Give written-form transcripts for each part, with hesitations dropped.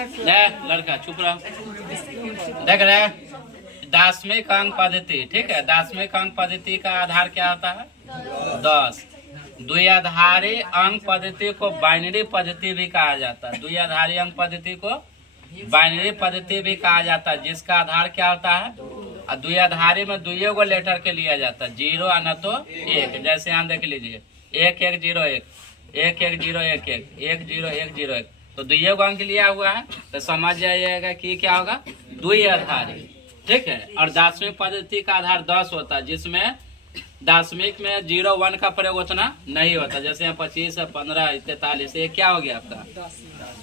लड़का चुप रहो। देख रहे दार्शनिक अंक पद्धति, ठीक है। दार्शनिक अंक पद्धति का आधार क्या होता है? 10। द्विआधारी अंक पद्धति को बाइनरी पद्धति भी कहा जाता है। द्विआधारी अंक पद्धति को बाइनरी पद्धति भी कहा जाता है, जिसका आधार क्या होता है? द्विआधारी में दुइयों को लेटर के लिया जाता है, 0 और न तो 1। जैसे यहाँ देख लीजिए 1 1 0 1 1 1 0 1 1 1 0 1 0 1, तो दुइयों को अंक लिया हुआ है, तो समझ जाइएगा कि क्या होगा? द्विआधारी, ठीक है। और दार्शनिक पद्धति का आधार 10 होता है, जिसमें दार्शनिक में 0 1 का प्रयोग उतना नहीं होता। जैसे यहाँ 25 15 43, ये क्या हो गया आपका?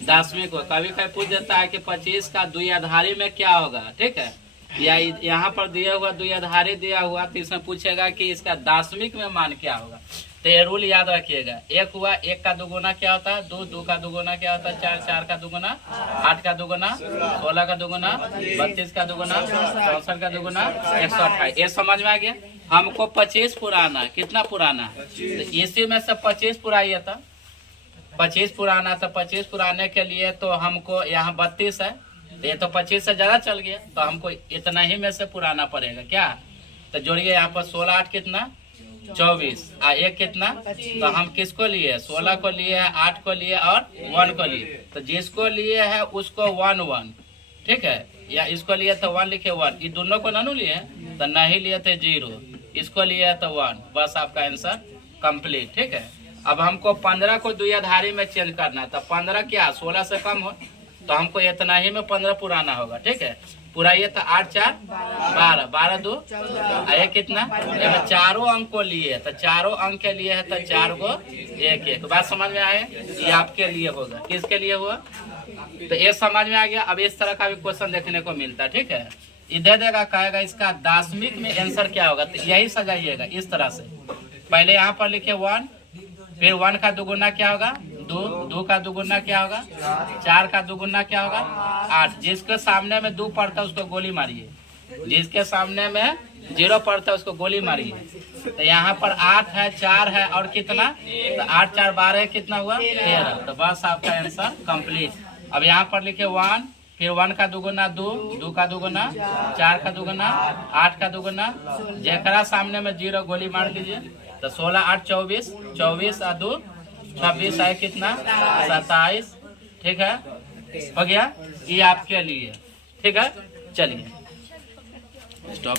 दार्शनिक हो। कभी कभी पूछ देता है कि 25 का द्विआधारी में क्या होगा, ठीक है। या यहाँ पर दिया हुआ द्विआधारी दिया हुआ, तो इसमें पूछेगा कि इसका दार्शनिक में मान क्या होगा। तो ये रूल याद रखिएगा। 1 हुआ, 1 का दुगुना क्या होता है? 2 2 का दुगुना क्या होता है? 4 4 का दुगुना 8 का दुगुना 16 का दुगुना 32 का दुगुना 64 का दुगुना 128। ये समझ में आ गया? हमको 25 पुराना, कितना पुराना? तो इसी में से 25 पुराइए था, 25 पुराना था। 25 पुराने के लिए तो हमको यहाँ 32 है, तो ये तो 25 से ज्यादा चल गया, तो हमको इतना ही में से पुराना पड़ेगा क्या? तो जोड़िए यहाँ पर 16 8 कितना? 24 और 1 कितना? तो हम किसको लिए? 16 को लिए है, 8 को लिए और 1 को लिए। तो जिसको लिए है उसको 1 1, ठीक है। या इसको लिए तो 1 लिखे 1, ये दोनों को ननू लिए तो नहीं लिए थे 0, इसको लिए तो 1। बस आपका आंसर कंप्लीट, ठीक है। अब हमको 15 को द्विआधारी में चेंज करना है, तो 15 क्या 16 से कम हो, तो हमको इतना ही में 15 पुराना होगा, ठीक है। पुराइए तो 8 4 12 12 2 1 कितना? ये चारों अंक को लिए, तो चारों अंक के लिए है तो 4 को 1 1। बात समझ में आए? ये आपके लिए होगा। किसके लिए हुआ? तो ये समझ में आ गया। अब इस तरह का भी क्वेश्चन देखने को मिलता है, ठीक है। इधर देगा, कहेगा इसका दार्शनिक में आंसर क्या होगा, तो यही सजाइएगा इस तरह से। पहले यहाँ पर लिखे 1, फिर 1 का दुगुना क्या होगा? 2 2 का दुगुना क्या होगा? 4 का दुगुना क्या होगा? 8। जिसके सामने में 2 पड़ता है उसको गोली मारिए, जिसके सामने में 0 पड़ता है उसको गोली मारिए। तो यहाँ पर 8 है, 4 है और कितना? तो 8 4 12 कितना हुआ? 13। तो बस आपका आंसर कंप्लीट। अब यहाँ पर लिखे 1, फिर 1 का दुगुना 2 2 का दुगुना 4 का दुगुना 8 का दुगुना, जेकरा सामने में 0 गोली मार लीजिए। तो 16 8 24 24 और 2 26 है कितना? 27, ठीक है। हो गया। ये आपके लिए, ठीक है। चलिए स्टॉप।